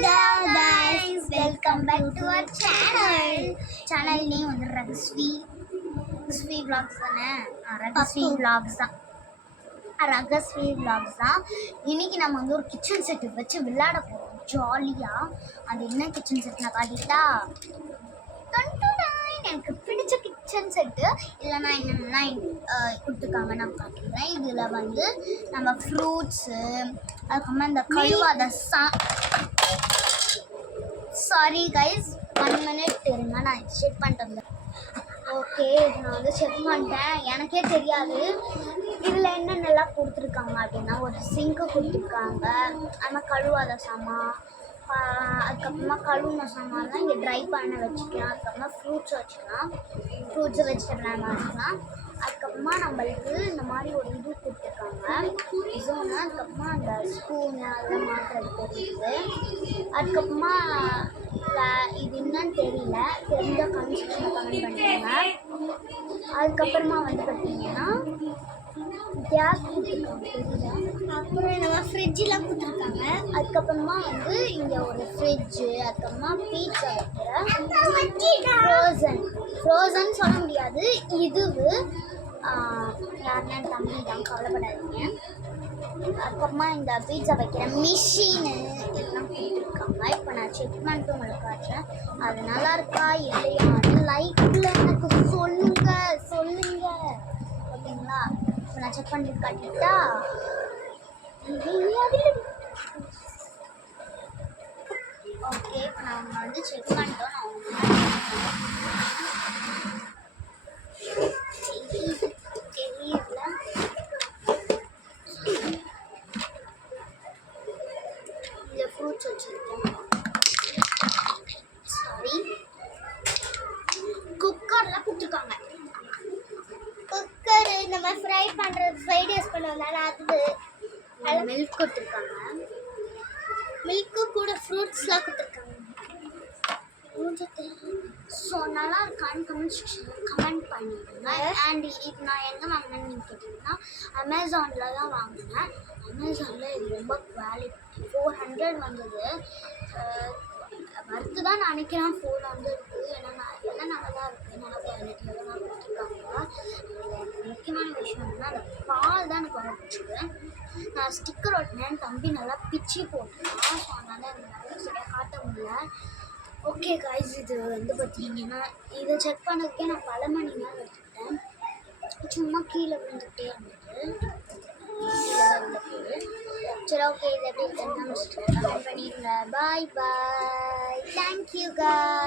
Hello guys, welcome back to our channel. Channel name வந்து ரகஸ்வி vlogs தானே. ரகஸ்வி vlogs தான். ரகஸ்வி vlogs தான். இன்னைக்கு நம்ம வந்து ஒரு கிச்சன் செட் வச்சு விளையாட போறோம் ஜாலியா. அது என்ன கிச்சன் செட் நான் காட்டிட்டா எனக்கு பிடிச்ச கிச்சன் செட்டு இல்லைனா என்னென்னா கொடுத்துருக்காங்க நான் காட்டுறேன். இதில் வந்து நம்ம ஃப்ரூட்ஸு அதுக்கப்புறமா இந்த கழுவாத சாரி கைஸ் 1 minute இருங்க, நான் செக் பண்ணிட்டு வந்தேன். ஓகே, நான் வந்து செக் பண்ணிட்டேன். எனக்கே தெரியாது இதில் என்னென்னலாம் கொடுத்துருக்காங்க அப்படின்னா ஒரு சிங்க்கு கொடுத்துருக்காங்க, அதுமாதிரி கழுவாத சாமான், அதுக்கப்புறமா கழுவுன சாமான்லாம் இங்கே ட்ரை பண்ண வச்சுக்கலாம். அதுக்கப்புறமா ஃப்ரூட்ஸ் வச்சுக்கலாம், ஃப்ரூட்ஸு வெஜிடபிள் வச்சுக்கலாம். அதுக்கப்புறமா நம்மளுக்கு இந்த மாதிரி ஒரு இது கொடுத்துருக்காங்க ஜோனு. அதுக்கப்புறமா அந்த ஸ்பூனு அதெல்லாம் மாற்றுறதுக்கு இருக்குது. அதுக்கப்புறமா இது என்னன்னு தெரியல, தெரிஞ்ச கமெண்ட் பண்ணுவாங்க. அதுக்கப்புறமா வந்து பார்த்தீங்கன்னா கேஸ் கொடுத்துருக்காங்க தெரியல. அப்புறம் நம்ம ஃப்ரிட்ஜெலாம் கொடுத்துருக்காங்க. அதுக்கப்புறமா வந்து இங்கே ஒரு ஃப்ரிட்ஜு, அதுக்கப்புறமா பீட்சா வைக்கிற ஃப்ரோசன் சொல்ல முடியாது, இதுவு யாருன்னா தம்பி தான், கவலைப்படாதீங்க. அதுக்கப்புறமா இந்த பீட்சா வைக்கிற மிஷினு இதெல்லாம் கொடுத்துருக்காங்க. இப்போ நான் செக் பண்ணிட்டு உங்களுக்கு காட்டுறேன். அது நல்லா இருக்கா இல்லையான்னு லைக்கில் எனக்கு சொல்லுங்க ஓகேங்களா. இப்போ நான் செக் பண்ணிட்டு காட்டிட்டா ஓகே. இப்போ நான் வந்து செக் பண்ணிட்டோம். ஃப்ரூட்ஸ் வச்சுருக்கோம். சாரி, குக்கரில் கொடுத்துருக்காங்க. குக்கரு நம்ம ஃப்ரை பண்ணுறது, ஃப்ரைட் ரைஸ் பண்ணுறதுனால அது மில்க் கொடுத்துருக்காங்க. மில்க்கு கூட ஃப்ரூட்ஸ்லாம் கொடுத்துருக்காங்க. ஸோ நல்லா இருக்கான்னு கமெண்ட் செக்ஷனில் கமெண்ட் பண்ணிடுங்க. அண்ட் இது நான் எங்கே வாங்கினேன்னு நீங்கள் கேட்டிங்கன்னா அமேசானில் தான் வாங்கினேன். அமேசானில் இது ரொம்ப குவாலிட்டி 400 வந்தது. வர்த்து தான் நினைக்கிறேன் 400 இருக்குது. ஏன்னா எல்லாம் நல்லா தான் இருக்குது, நல்லா குவாலிட்டியாக தான் கொடுத்துருக்காங்க. முக்கியமான விஷயம் என்னன்னா அந்த பால் தான் எனக்கு ரொம்ப பிடிச்சது. நான் ஸ்டிக்கர் ஒட்டினேன், தம்பி நல்லா பிச்சு போட்டுருக்கான். ஸோ அதனால் எனக்கு நல்லா சரியாக காட்ட முடியல. ஓகே காய்ஸ், இது வந்து பார்த்தீங்கன்னா இதை செக் பண்ணதுக்கே நான் பல மணி நேரம் எடுத்துக்கிட்டேன். சும்மா கீழே விழுந்துகிட்டே இருந்தது. சரி ஓகே, இதை எப்படி கமெண்ட் பண்ணிடுங்க. பாய் தேங்க்யூ காய்.